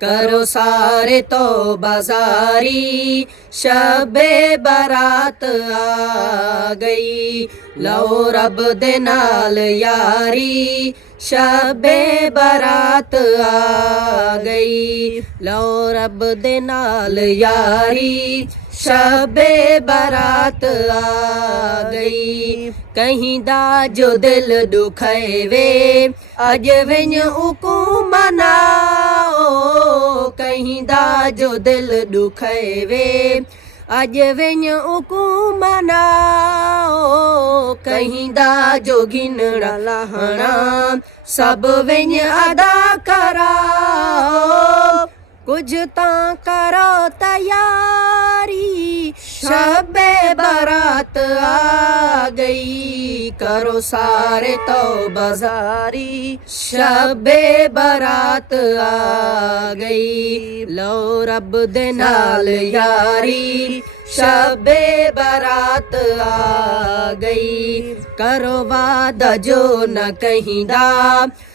करो सारे तो बाजारी, शबे बारात आ गई। लो रब दे नाल यारी, शबे बारात आ गई। लो रब दे नाल यारी, शबे बारात आ गई। कहीं दा जो दिल दुखैवे, अज विन उकू मनाओ। कहीं दा जो दिल दुखैवे, अज विन उकू मनाओ। कहीं दा जो गिनड़ा लाहना, सब विन अदा कराओ। कुछ तां करो तैयारी, शबे बारात आ गई। करो सारे तो बाजारी, शबे बारात आ गई। लो रब दे नाल यारी, शबे बारात आ गई। करो वादा जो न कहिंदा,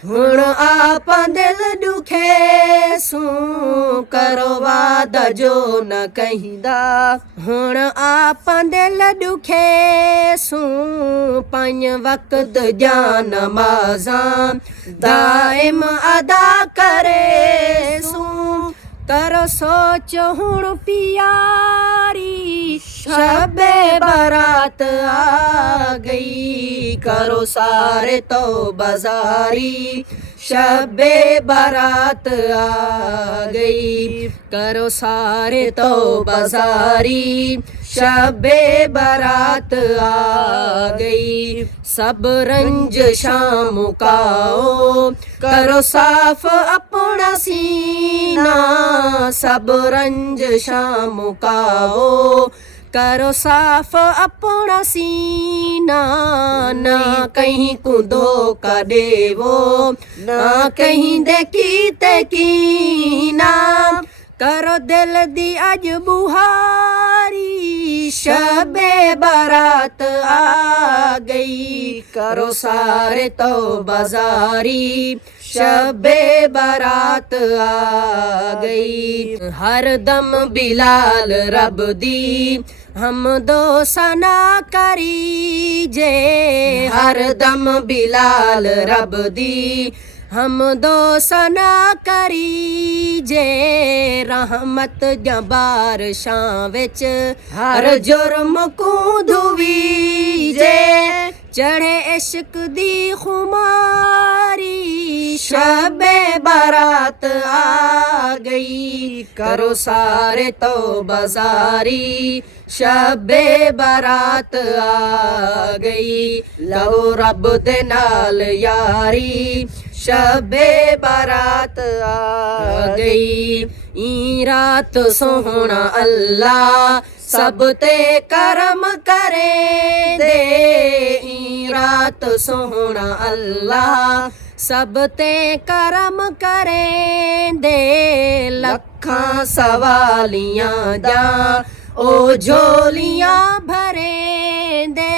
हुण आपां दिल दुखे सू। करो वादा जो न कहिंदा, हुण आपां दिल दुखे सू। पंज वक्त जा नमाज़ां दाइम अदा करे सू। करो सोच हुण प्यारी, शबे बारात आ गई। करो सारे तो बाजारी, शबे बारात आ गई। करो सारे तो बाजारी, शबे बारात आ गई। सब रंजशां मुकाओ, करो साफ अपना सीना। सब रंजशां मुकाओ, करो साफ अपना सीना। ना कहीं को धोखा देवो, ना कहीं देखी ते कीना। करो दिल दी अज बुहारी, शबे बारात आ गई। करो सारे तो बाजारी, शबे बारात आ गई। हर दम बिलाल रब दी, हम दो सना करी जे। हर दम बिलाल रब दी, हम दो सना करी जे। रहमत जा बारिशां विच, हर जुर्म को धुवी जे। चढ़े इश्क दी खुमारी, शबे बारात आ गई। करो सारे तो बाजारी, शबे बारात आ गई। लो रब दे नाल यारी, शबे बारात आ गई। ई रात सोहना अल्लाह, सब ते करम करे दे। ई रात सोहना अल्लाह, सब ते करम करे दे। लखां सवालियां जा ओ झोलियां भरे दे।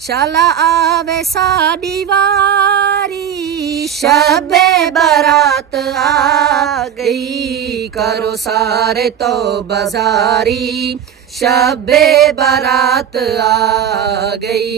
शाला आवे साडी वारी, शबे बारात आ गई। करो सारे तो बाजारी, शबे बारात आ गई।